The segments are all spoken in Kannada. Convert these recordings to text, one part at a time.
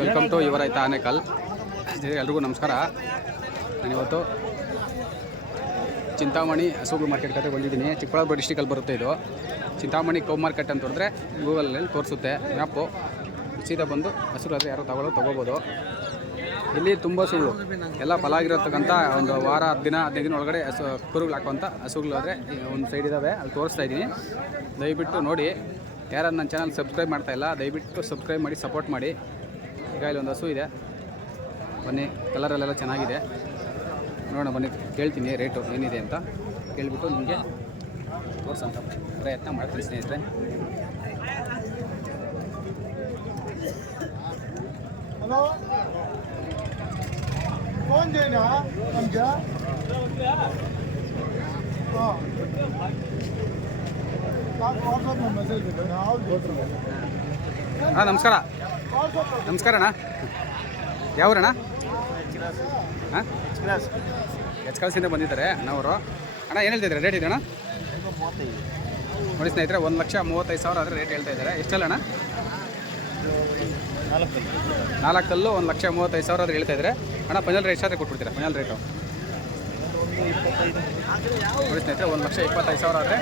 ವೆಲ್ಕಮ್ ಟು ಯುವರ್ ಆಯ್ತಾ ಆನೇಕಲ್ ಎಲ್ರಿಗೂ ನಮಸ್ಕಾರ. ನಾನಿವತ್ತು ಚಿಂತಾಮಣಿ ಹಸುಗಳು ಮಾರ್ಕೆಟ್ ಕತೆ ಬಂದಿದ್ದೀನಿ. ಚಿಕ್ಕಬಳ್ಳಾಪುರ ಡಿಸ್ಟಿಕಲ್ಲಿ ಬರುತ್ತೆ ಇದು. ಚಿಂತಾಮಣಿ ಕೌ ಮಾರ್ಕೆಟ್ ಅಂತ ಹೊಡೆದ್ರೆ ಗೂಗಲಲ್ಲಿ ತೋರಿಸುತ್ತೆ ಮ್ಯಾಪು. ಸೀದಾ ಬಂದು ಹಸುರು ಆದರೆ ಯಾರು ತಗೊಳ್ಳೋ ತೊಗೋಬೋದು. ಇಲ್ಲಿ ತುಂಬ ಹಸುಗಳು ಎಲ್ಲ ಫಲ ಆಗಿರತಕ್ಕಂಥ ಒಂದು ವಾರ, ಹತ್ತು ದಿನ, ಹದಿನೈದು ದಿನ ಒಳಗಡೆ ಹಸು, ಕುರುಗಳು ಹಾಕುವಂಥ ಹಸುಗಳು ಆದರೆ ಒಂದು ಸೈಡ್ ಇದ್ದಾವೆ ಅಲ್ಲಿ ತೋರಿಸ್ತಾ ಇದ್ದೀನಿ. ದಯವಿಟ್ಟು ನೋಡಿ. ಯಾರು ನನ್ನ ಚಾನಲ್ ಸಬ್ಸ್ಕ್ರೈಬ್ ಮಾಡ್ತಾ ಇಲ್ಲ, ದಯವಿಟ್ಟು ಸಬ್ಸ್ಕ್ರೈಬ್ ಮಾಡಿ ಸಪೋರ್ಟ್ ಮಾಡಿ. ಈಗ ಇಲ್ಲಿ ಒಂದು ಹಸು ಇದೆ. ಬನ್ನಿ ಕಲರಲ್ಲೆಲ್ಲ ಚೆನ್ನಾಗಿದೆ. ನೋಡೋಣ ಬನ್ನಿ ಕೇಳ್ತೀನಿ ರೇಟು ಏನಿದೆ ಅಂತ. ಕೇಳಿಬಿಟ್ಟು ನಿಮಗೆ ತೋರಿಸಂತ ಪ್ರಯತ್ನ ಮಾಡ್ತೀನಿ ಸ್ನೇಹಿತರೆ. ಹಾಂ ನಮಸ್ಕಾರ. ನಮಸ್ಕಾರ ಅಣ್ಣ. ಯಾವ್ರಣ್ಣ? ಹಾಂ? ಎಚ್ ಕಲ್ಸಿಂದ ಬಂದಿದ್ದಾರೆ ಅಣ್ಣವರು. ಅಣ್ಣ, ಏನು ಹೇಳ್ತಿದ್ದಾರೆ? ರೇಟ್ ಇದೆ ಅಣ್ಣ? ನೋಡಿ ಸ್ನೇಹಿತರೆ, ಒಂದು ಲಕ್ಷ ಮೂವತ್ತೈದು ಸಾವಿರ ಆದರೆ ರೇಟ್ ಹೇಳ್ತಾ ಇದ್ದಾರೆ. ಎಷ್ಟಲ್ಲ ಅಣ್ಣ? ಕಲ್ಲು ಒಂದು ಲಕ್ಷ ಮೂವತ್ತೈದು ಸಾವಿರ ಆದರೆ ಹೇಳ್ತಾ ಇದ್ದಾರೆ. ಅಣ್ಣ ಪಂಜಲ್ ರೇಟ್ ಎಷ್ಟಾದ್ರೆ ಕೊಟ್ಬಿಡ್ತೀರಾ? ಪಂಜಲ್ ರೇಟು ನೋಡಿ ಸ್ನೇಹಿತರೆ, ಒಂದು ಲಕ್ಷ ಇಪ್ಪತ್ತೈದು ಸಾವಿರ ಆದರೆ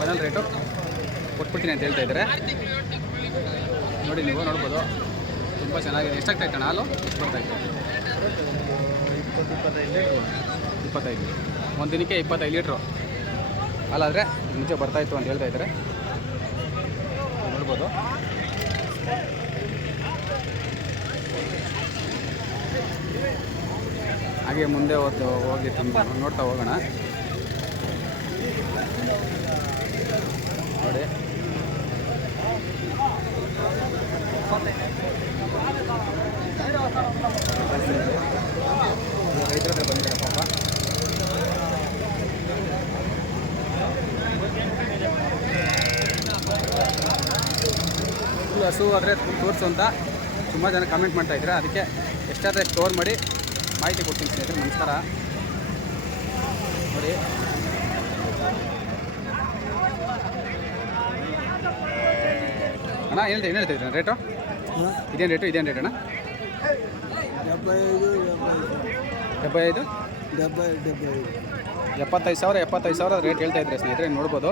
ಫೈನಲ್ ರೇಟು ಕೊಟ್ಬಿಡ್ತೀನಿ ಅಂತ ಹೇಳ್ತಾ ಇದ್ದಾರೆ. ನೋಡಿ, ನೀವು ನೋಡ್ಬೋದು. ತುಂಬ ಚೆನ್ನಾಗಿದೆ. ಎಷ್ಟಾಗ್ತಾ ಅಣ್ಣ? ಹಾಲು? ಎಷ್ಟು ಬರ್ತೈತೆ ಇಪ್ಪತ್ತೈದು. ಒಂದು ದಿನಕ್ಕೆ ಇಪ್ಪತ್ತೈದು ಲೀಟ್ರು. ಹಾಲಾದರೆ ಮುಂಚೆ ಬರ್ತಾಯಿತ್ತು ಅಂತ ಹೇಳ್ತಾ ಇದ್ದಾರೆ. ನೋಡ್ಬೋದು. ಹಾಗೆ ಮುಂದೆ ಹೋಗಿ ತುಂಬ ನೋಡ್ತಾ ಹೋಗೋಣ ನೋಡಿ ರೈತರ ಹತ್ರ ಬಂದಿದ್ದಾರೆ ಪಾಪ ಫುಲ್ ಹಸು ಆದರೆ ತೋರಿಸು ಅಂತ ತುಂಬ ಜನ ಕಮೆಂಟ್ ಮಾಡ್ತಾಯಿದ್ರೆ ಅದಕ್ಕೆ ಎಷ್ಟಾದರೆ ಸ್ಟೋರ್ ಮಾಡಿ ಮಾಹಿತಿ ಕೊಡ್ತೀನಿ ಸ್ನೇಹಿತರೆ ನಮಸ್ಕಾರ. ನೋಡಿ. ಅಣ್ಣ ಏನು ಏನು ಹೇಳ್ತಾ ರೇಟು ಇದೇನು ರೇಟು ಇದೇನು ರೇಟ್ ಅಣ್ಣ? ಡಬ್ಬೈದು ಎಪ್ಪತ್ತೈದು? ಸಾವಿರ ಎಪ್ಪತ್ತೈದು ಸಾವಿರ ರೇಟ್ ಹೇಳ್ತಾ ಇದ್ರೆ ಸ್ನೇಹಿತರೆ ನೋಡ್ಬೋದು.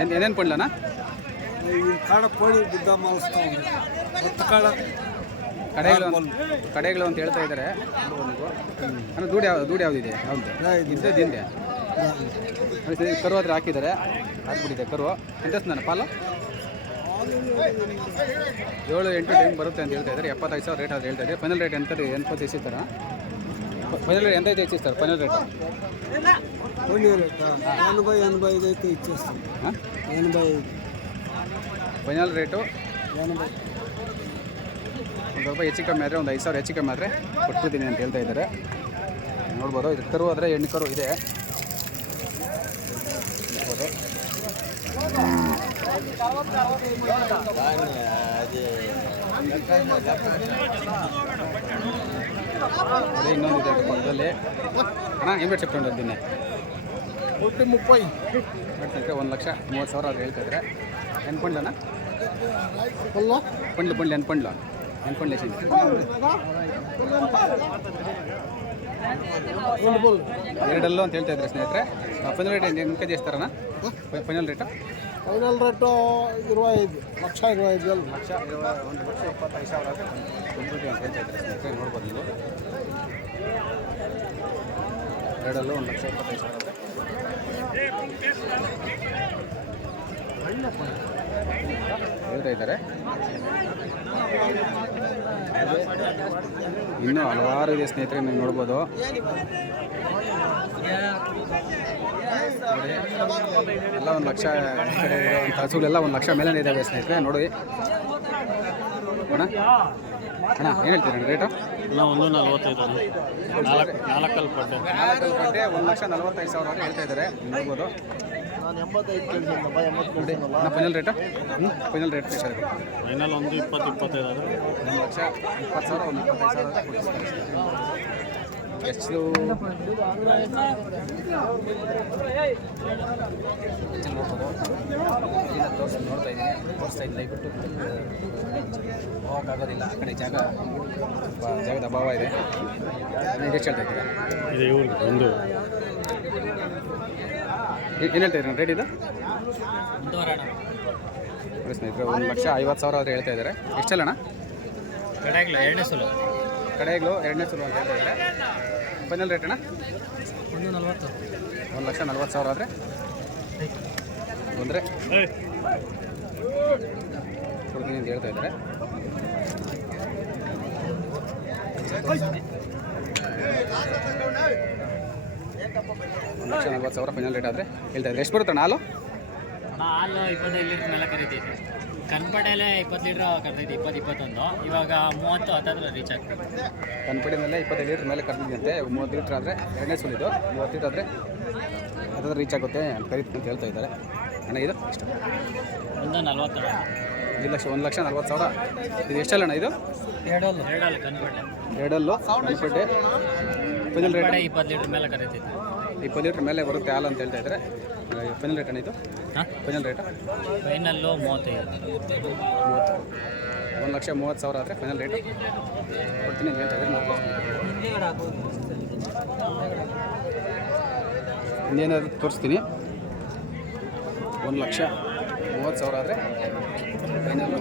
ಏನು ಏನೇನು ಪಡ್ಲಣ್ಣ? ಕಾಡ ಕೋಳಿ ಗುಡ್ಡ ಮಾಲಿಸ್ತಾವೆ ಕಾಡ ಕಡೆಗಳು ಕಡೆಗಳು ಅಂತ ಹೇಳ್ತಾ ಇದ್ದಾರೆ. ಅಂದರೆ ದೂಡಿ ಯಾವ ದೂಡಿ ಯಾವ್ದಿದೆ? ಹೌದು ಇದ್ದೇ ದಿಂದೆ ಕರು ಆದ್ರೆ ಹಾಕಿದ್ದಾರೆ. ಹಾಕ್ಬಿಟ್ಟಿದೆ ಕರು. ಎಂತ ನಾನು ಪಾಲು? ಏಳು ಎಂಟು ಟೈಮ್ ಬರುತ್ತೆ ಅಂತ ಹೇಳ್ತಾ ಇದ್ದಾರೆ. ಎಪ್ಪತ್ತೈದು ಸಾವಿರ ರೇಟ್ ಆದ್ರೆ ಹೇಳ್ತಾ ಇದ್ದಾರೆ. ಫೈನಲ್ ರೇಟ್ ಎಂತ ಎಪ್ಪತ್ತು ಹೆಚ್ಚಿಸ್ತಾರ ಫೈನಲ್ ರೇಟ್ ಎಂತೈತೆ ಹೆಚ್ಚಿಸ್ತಾರೆ ಫೈನಲ್ ರೇಟ್ ಎನಭೈ ಎನಭೈ ಐದೈತೆ ಹೆಚ್ಚಿಸ್ತಾರೆ ಎನಭೈ ಫೈನಲ್ ರೇಟು ಒಂದು ಸ್ವಲ್ಪ ಹೆಚ್ಚು ಕಮ್ಮಿ ಆದರೆ ಒಂದು ಐದು ಸಾವಿರ ಹೆಚ್ಚು ಕಮ್ಮಿ ಆದರೆ ಕೊಟ್ಬಿಡ್ತೀನಿ ಅಂತ ಹೇಳ್ತಾ ಇದ್ದಾರೆ. ನೋಡ್ಬೋದು ಇದು ಕರು ಆದರೆ ಎಣ್ಣೆ ಕರು ಇದೆ. ಇನ್ನೊಂದಿದೆ ಪಕ್ಕದಲ್ಲಿ ಅಣ್ಣ ಏನು ರೇಟ್ ಚೆಕ್ ಮುಪ್ಪೈ ಒಂದು ಲಕ್ಷ ಮೂವತ್ತು ಸಾವಿರ ಅವ್ರು ಹೇಳ್ತಾ ಇದ್ದಾರೆ. ಏನು ಪಂಡ್ಲಣ್ಣ పొల్లో ಪಂಡ್ಲು ಪಂಡ್ಲು ಏನು ಪಂಡ್ಲು ಏನು ಪಂಡ್ಲು ಎಷ್ಟು రెండు పొల్లు ಎರಡಲ್ಲೂ ಅಂತ ಹೇಳ್ತಾ ಇದ್ದಾರೆ ಸ್ನೇಹಿತರೆ ಫೈನಲ್ ರೇಟ್ ಏನು K G ಇಸ್ತಾರಣ್ಣ final rate final rate ఇరవై ఐదు లక్ష ఇరవై ఐదు వేలు ಲಕ್ಷ ಇರುವ- ಒಂದು ಲಕ್ಷ ಇಪ್ಪತ್ತೈದು ಸಾವಿರ ಆದರೆ ಕೊಟ್ಬಿಡ್ತೀವಿ ಅಂತ ಹೇಳ್ತಾ ಇದ್ದಾರೆ ಸ್ನೇಹಿತರೆ ನೋಡ್ಬೋದು ನೀವು ಎರಡಲ್ಲೂ ಒಂದು ಲಕ್ಷ ಇಪ್ಪತ್ತೈದು ಸಾವಿರ ಆದರೆ ಹೇಳ್ತಾ ಇದ್ದಾರೆ. ಇನ್ನೂ ಹಲವಾರು ಇದೆ ಸ್ನೇಹಿತರೆ ನೀವು ನೋಡ್ಬೋದು. ಎಲ್ಲ ಒಂದು ಲಕ್ಷ ಕಡೆ ಹಸುಗಳೆಲ್ಲ ಒಂದು ಲಕ್ಷ ಮೇಲೆ ಇದ್ದಾವೆ ಸ್ನೇಹಿತರೆ ನೋಡಿ. ಅಣ್ಣ ಅಣ್ಣ ಏನು ಹೇಳ್ತೀರ ರೇಟು ಒಂದು ನಲ್ವತ್ತೈದು ನಾಲ್ಕು ನಾಲ್ಕಲ್ಲಿ ಒಂದು ಲಕ್ಷ ನಲ್ವತ್ತೈದು ಸಾವಿರ ಹೇಳ್ತಾ ಇದ್ದಾರೆ ನೋಡ್ಬೋದು. ನಾನು ಎಂಬತ್ತೈದು ಎಂಬತ್ತು ಫೈನಲ್ ರೇಟ್ ಹ್ಞೂ ಫೈನಲ್ ರೇಟ್ ಫೈನಲ್ ಒಂದು ಇಪ್ಪತ್ತು ಇಪ್ಪತ್ತೈದು ಆದರೆ ಒಂದು ಲಕ್ಷ ಇಪ್ಪತ್ತು ಸಾವಿರ ಒಂದು ಇಪ್ಪತ್ತೈದು ಸಾವಿರ. ಎಷ್ಟು ತೋರಿಸಿ ನೋಡ್ತಾ ಇದ್ದೀನಿ. ತೋರಿಸ್ತಾ ಇದ್ದೀನಿ. ದಯವಿಟ್ಟು ಹೋಗೋಕ್ಕಾಗೋದಿಲ್ಲ ಆ ಕಡೆ ಜಾಗ ಸ್ವಲ್ಪ ಜಾಗದ ಅಭಾವ ಇದೆ. ಎಷ್ಟು ಹೇಳ್ತಾ ಇದ್ದೀರಾ? ಇದು ಇವ್ರಿಗೆ ಒಂದು. ಏನು ಹೇಳ್ತಾ ಇದ್ದೀರಾ? ರೇಟ್ ಇದು? ನೋಡಿ ಸ್ನೇಹಿತರೆ ಒಂದು ಲಕ್ಷ ಐವತ್ತು ಸಾವಿರ ಆದರೆ ಹೇಳ್ತಾ ಇದ್ದಾರೆ. ಎಷ್ಟಲ್ಲಣ್ಣ ಕಡೆಗ್ಲು ಎರಡನೇ ಸಲ. ಕಡೆಗ್ಲು ಎರಡನೇ ಸುಲು ಅಂತ ಹೇಳ್ತಾ ಇದ್ದಾರೆ. ಫೈನಲ್ ರೇಟ್ ಅಣ್ಣ? ಒಂದು ನಲ್ವತ್ತು. ಒಂದು ಲಕ್ಷ ನಲ್ವತ್ತು ಸಾವಿರ ಆದರೆ? ಅಂದರೆ ಕೊಡ್ತೀನಿ ಅಂತ ಹೇಳ್ತಾ ಇದ್ದಾರೆ. ಒಂದು ಲಕ್ಷ ನಲ್ವತ್ತು ಸಾವಿರ ಫೈನಲ್ ರೇಟ್ ಆದರೆ ಹೇಳ್ತಾ ಇದ್ದಾರೆ. ಎಷ್ಟು ಬರುತ್ತಣ್ಣ ಹಾಲು? ಹಾಲು ಇಪ್ಪತ್ತೈದು ಲೀಟ್ರ್ ಮೇಲೆ ಕರಿತೈತೆ. ಕನ್ಪಡೆಯಲ್ಲೇ ಇಪ್ಪತ್ತು ಲೀಟ್ರ್ ಕರ್ತೈತೆ ಇಪ್ಪತ್ತು ಇಪ್ಪತ್ತೊಂದು. ಇವಾಗ ಮೂವತ್ತು ಹತ್ತತ್ರ ರೀಚ್ ಆಗ್ತದೆ ಕನ್ಪಡೆಯಲ್ಲೇ ಇಪ್ಪತ್ತೈದು ಲೀಟ್ರ್ ಮೇಲೆ ಕರೆದಿದ್ದಂತೆ ಮೂವತ್ತು ಲೀಟ್ರ್ ಆದರೆ ಎರಡನೇ ಸುಲಿದು ಮೂವತ್ತು ಲೀಟ್ರ್ ಆದರೆ ಅದಾದ್ರೆ ರೀಚ್ ಆಗುತ್ತೆ ಕರೀತೀನಿ ಅಂತ ಹೇಳ್ತಾ ಇದ್ದಾರೆ. ಅಣ್ಣ ಇದು ಎಷ್ಟು? ಒಂದು ನಲ್ವತ್ತು ಐದು ಲಕ್ಷ ಒಂದು ಲಕ್ಷ ನಲ್ವತ್ತು ಸಾವಿರ. ಇದು ಎಷ್ಟಲ್ಲಣ್ಣ ಇದು? ಎರಡಲ್ಲ. ಎರಡಲ್ಲ ಕನ್ಪಡೆ ಎರಡಲ್ಲು ಕನ್ಪಡ್ಡೆ ಫೈನಲ್ ರೇಟ್ ಇಪ್ಪತ್ತು ಲೀಟ್ರ್ ಮೇಲೆ ಕರಿತೈತೆ ಇಪ್ಪತ್ತು ಲೀಟ್ರ್ ಮೇಲೆ ಬರುತ್ತೆ ಹಾಲು ಅಂತ ಹೇಳ್ತಾ ಇದ್ದಾರೆ ಫೈನಲ್ ರೇಟ್ ಏನಿತ್ತು ಹಾಂ ಫೈನಲ್ ರೇಟ್ ಫೈನಲ್ಲು ಮೂವತ್ತೈದು ಮೂವತ್ತು ಒಂದು ಲಕ್ಷ ಮೂವತ್ತು ಸಾವಿರ ಆದರೆ ಫೈನಲ್ ರೇಟ್ ಕೊಡ್ತೀನಿ ಅಂತ ಹೇಳ್ತಾ ಇದ್ದಾರೆ ಇನ್ನೇನಾದ್ರು ತೋರಿಸ್ತೀನಿ ಒಂದು ಲಕ್ಷ ಮೂವತ್ತು ಸಾವಿರ ಆದರೆ ಫೈನಲ್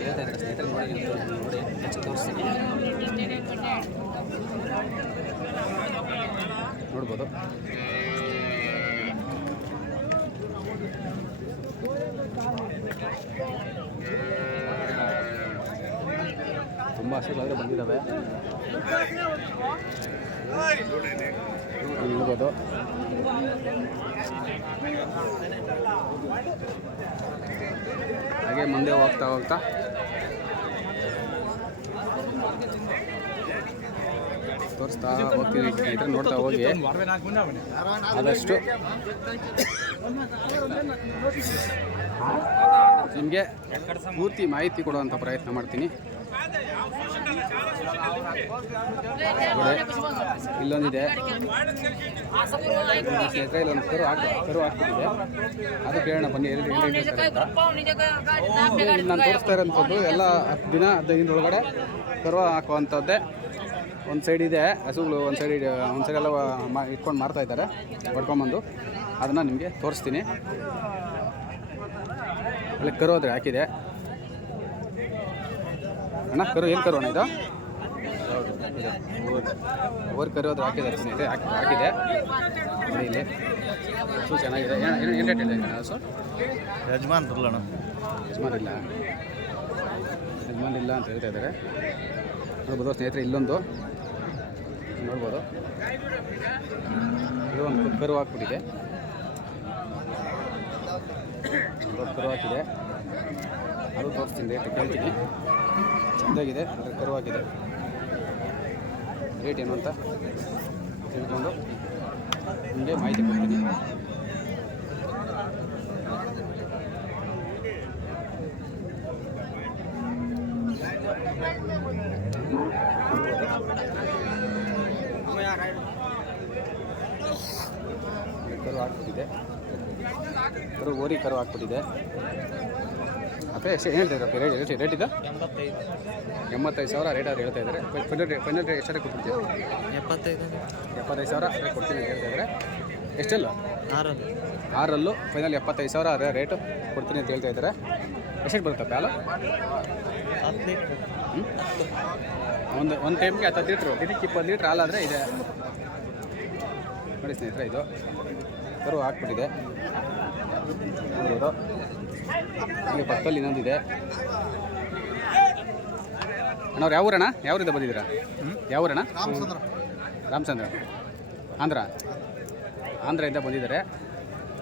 ಹೇಳ್ತಾ ಇದ್ದಾರೆ ಸ್ನೇಹಿತರೆ ನೋಡಿ ನೋಡಿ ಹೆಚ್ಚು ತೋರಿಸ್ತೀನಿ ನೋಡ್ಬೋದು. ತುಂಬ ಹಸುಗಳಾದರೆ ಬಂದಿದ್ದಾವೆ ನೋಡ್ಬೋದು. ಹಾಗೆ ಮುಂದೆ ಹೋಗ್ತಾ ಹೋಗ್ತಾ ತೋರಿಸ್ತಾ ಹೋಗ್ತೀವಿ ಸ್ನೇಹಿತರೆ ನೋಡ್ತಾ ಹೋಗಿ. ಆದಷ್ಟು ನಿಮಗೆ ಪೂರ್ತಿ ಮಾಹಿತಿ ಕೊಡುವಂಥ ಪ್ರಯತ್ನ ಮಾಡ್ತೀನಿ. ಇಲ್ಲೊಂದಿದೆ. ಸ್ನೇಹಿತರೆ ಇಲ್ಲೊಂದು ಕರು ಹಾಕಿ ಕರು ಹಾಕ್ತಿದೆ ಅದು ಕೇಳೋಣ. ಬನ್ನಿ ಎಲ್ಲಿ ನಾನು ತೋರಿಸ್ತಾ ಇರೋಂಥದ್ದು ಎಲ್ಲ ಹತ್ತು ದಿನ ಹದಿನೈದು ಒಳಗಡೆ ಕರು ಹಾಕುವಂಥದ್ದೇ. ಒಂದು ಸೈಡ್ ಇದೆ ಹಸುಗಳು ಒಂದು ಸೈಡ್ ಇದೆ ಒಂದು ಸೈಡ್ ಎಲ್ಲ ಮಾ ಇಟ್ಕೊಂಡು ಮಾರ್ತಾ ಇದ್ದಾರೆ ಹೊಡ್ಕೊಂಬಂದು. ಅದನ್ನು ನಿಮಗೆ ತೋರಿಸ್ತೀನಿ. ಅಲ್ಲಿ ಕರು ಹಾಕಿದೆ. ಅಣ್ಣ ಕರು ಏನು ಕರು ಅಣ್ಣ ಇದು? ಓರ್ ಕರು ಅದ್ರ ಹಾಕಿದ್ದಾರೆ ಸ್ನೇಹಿತರೆ ಹಾಕಿ ಹಾಕಿದೆ. ಇಲ್ಲಿ. ಹಸು ಚೆನ್ನಾಗಿದೆ. ಏನು ಏನು ರೇಟ್ ಇದೆ ಹಸು? ಯಜಮಾನ್ ಇಲ್ಲ. ಯಜಮಾನ್ ಇಲ್ಲ ಅಂತ ಹೇಳ್ತಾ ಇದ್ದಾರೆ. ನೋಡ್ಬೋದು ಸ್ನೇಹಿತರೆ, ಇಲ್ಲೊಂದು. ನೋಡ್ಬೋದು. ಇದು ಒಂದು ಕರು ಹಾಕ್ಬಿಟ್ಟಿದೆ. ದೊಡ್ಡ ಹಾಕಿದೆ ಅದು ತೋರಿಸ್ತೀನಿ ರೇಟ್ ಕೇಳ್ತೀನಿ. ಚೆಂದಾಗಿದೆ ಅದರ ಹಾಕಿದೆ ರೇಟ್ ಏನು ಅಂತ ತಿಳ್ಕೊಂಡು ನಿಮಗೆ ಮಾಹಿತಿ ಕೊಡ್ತೀನಿ. ಕರು ಹಾಕ್ಬಿಟ್ಟಿದೆ. ಕರು, ಓರಿ ಕರು ಹಾಕ್ಬಿಟ್ಟಿದೆ. ಅಪ್ಪ, ಎಷ್ಟು ಹೇಳ್ತಾ ಇದ್ದಾರೆ ರೇಟ್ ಎಷ್ಟು ರೇಟ್ ಇದೆ? ಎಂಬತ್ತೈದು ಸಾವಿರ ರೇಟ್ ಅವ್ರು ಹೇಳ್ತಾ ಇದ್ದಾರೆ. ಫೈನಲ್ ರೇಟ್ ಫೈನಲ್ ರೇಟ್ ಕೊಟ್ಬಿಡ್ತೀವಿ ಎಪ್ಪತ್ತೈದು ಎಪ್ಪತ್ತೈದು ಸಾವಿರ ರೇಟ್ ಕೊಡ್ತೀನಿ ಅಂತ ಹೇಳ್ತಾ ಇದ್ದಾರೆ. ಎಷ್ಟಲ್ಲ? ಆರದು ಆರಲ್ಲೂ. ಫೈನಲ್ ಎಪ್ಪತ್ತೈದು ಸಾವಿರ, ಅದೇ ರೇಟು ಕೊಡ್ತೀನಿ ಅಂತ ಹೇಳ್ತಾ ಇದ್ದಾರೆ. ಎಷ್ಟು ಬರುತ್ತೆ ಅಲ್ಲ? ಒಂದು ಒಂದು ಟೈಮ್ಗೆ ಹತ್ತು ಲೀಟ್ರು. ಇದಕ್ಕೆ ಇಪ್ಪತ್ತು ಲೀಟ್ರ್ ಹಾಲಾದರೆ ಇದೆ. ನೋಡಿ ಸ್ನೇಹಿತರೆ ಇದು ಕರು ಹಾಕ್ಬಿಟ್ಟಿದೆ. ನೋಡ್ಬೋದು ಇಲ್ಲಿ ಪಕ್ಕದಲ್ಲಿ ಇನ್ನೊಂದಿದೆ ಅಣ್ಣವ್ರು ಯಾವ ಊರಣ್ಣ? ಯಾವ ಊರಿಂದ ಬಂದಿದ್ದೀರಾ? ಯಾವ ಊರಣ್ಣ? ರಾಮಚಂದ್ರ. ಆಂಧ್ರ? ಆಂಧ್ರದಿಂದ ಬಂದಿದ್ದಾರೆ.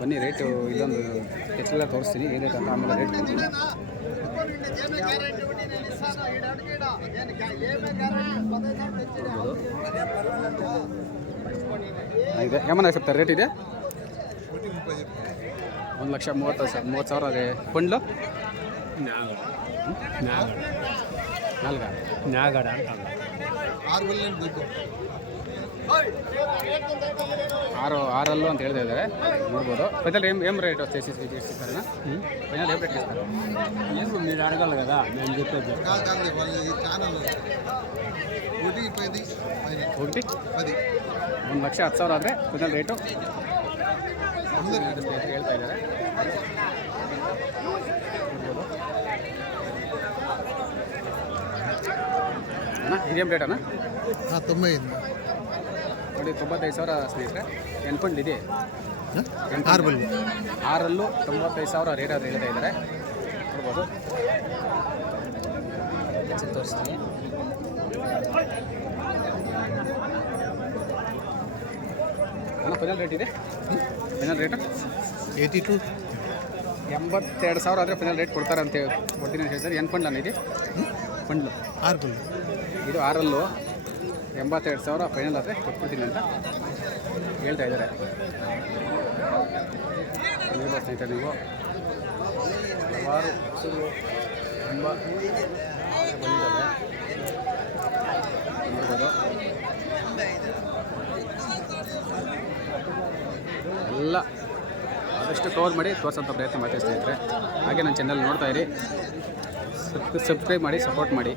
ಬನ್ನಿ ರೇಟು ಇಲ್ಲೊಂದು ಹೆಚ್ಚೆಲ್ಲ ತೋರಿಸ್ತೀನಿ. ಏನೇ ರೇಟ್ ಅಂತ ಆಮೇಲೆ ರೇಟ್. ಇದೆ ಏಮನ್ನ ಸಿಗ್ತಾರೆ ರೇಟ್ ಇದೆ ಒಂದು ಲಕ್ಷ ಮೂವತ್ತು ಸಾವಿರ ಮೂವತ್ತು ಸಾವಿರ ಅದೇ ಕೊಂಡ್ಲು ನಾಲ್ಗ ನ್ಯಾಗಡ ಅಂತ ಆರು ಬಲ್ಲೇನು ಬೇಕು ಆರು ಆರಲ್ಲು ಅಂತ ಹೇಳ್ತಾ ಇದ್ದಾರೆ ನೋಡ್ಬೋದು ఫైనల్ ఏం ఏం రేట్ వచ్చేసి ఇస్తారా ఫైనల్ ఏం రేట్ ఇస్తారు ಏನು మీరు అడగాలి కదా నేను చెప్పేది కాదు కాదు వాళ్ళు ఈ ఛానల్ ఒకటి పది పైన ఒకటి పది ಒಂದು ಲಕ್ಷ ಹತ್ತು ಸಾವಿರ ಆದರೆ ಫೈನಲ್ ರೇಟು అందరు ಸ್ನೇಹಿತರು ಹೇಳ್ತಾ ಇದ್ದಾರೆ ನೋಡ್ಬೋದು. ಅಣ್ಣ ಇದೇನು ರೇಟ್ ಅಣ್ಣ తొంభై ఐదు ನೋಡಿ ತೊಂಬತ್ತೈದು ಸಾವಿರ ಸ್ನೇಹಿತರೆ ಎನ್ಕೊಂಡಿದೆ ಇದೆ. ಆರಲ್ಲೂ ತೊಂಬತ್ತೈದು ಸಾವಿರ ರೇಟ್ ಅದು ಹೇಳ್ತಾ ಇದ್ದಾರೆ. ನೋಡ್ಬೋದು. ತೋರಿಸ್ತೀನಿ. ಫೈನಲ್ ರೇಟ್ ಇದೆ? Final rate eighty two. ಎಂಬತ್ತೆರಡು ಸಾವಿರ ಆದರೆ ಫೈನಲ್ ರೇಟ್ ಕೊಡ್ತಾರೆ ಅಂತ ಕೊಡ್ತೀನಿ ಅಂತ ಹೇಳ್ತಾರೆ. ಏನು ಫಂಡ್ ನಾನು ಇದೆ ಫಂಡ್ಲು ಆರು ಇದು ಆರಲ್ಲೂ. ಎಂಬತ್ತೆರಡು ಸಾವಿರ ಫೈನಲ್ ಆದರೆ ಕೊಟ್ಬಿಡ್ತೀನಿ ಅಂತ ಹೇಳ್ತಾ ಇದ್ದಾರೆ. ಸ್ನೇಹಿತರೆ ನೀವು ಹಲವಾರು ಹಸುಗಳು ತುಂಬ ಬಂದಿದ್ದಾವೆ ಎಲ್ಲ ಆದಷ್ಟು ಕವರ್ ಮಾಡಿ ತೋರಿಸೋಂಥ ಪ್ರಯತ್ನ ಮಾಡ್ತೀನಿ ಸ್ನೇಹಿತರೆ. ಹಾಗೆ ನನ್ನ ಚಾನಲ್ ನೋಡ್ತಾ ಇರಿ. ಸಬ್ಸ್ಕ್ರೈಬ್ ಮಾಡಿ ಸಪೋರ್ಟ್ ಮಾಡಿ.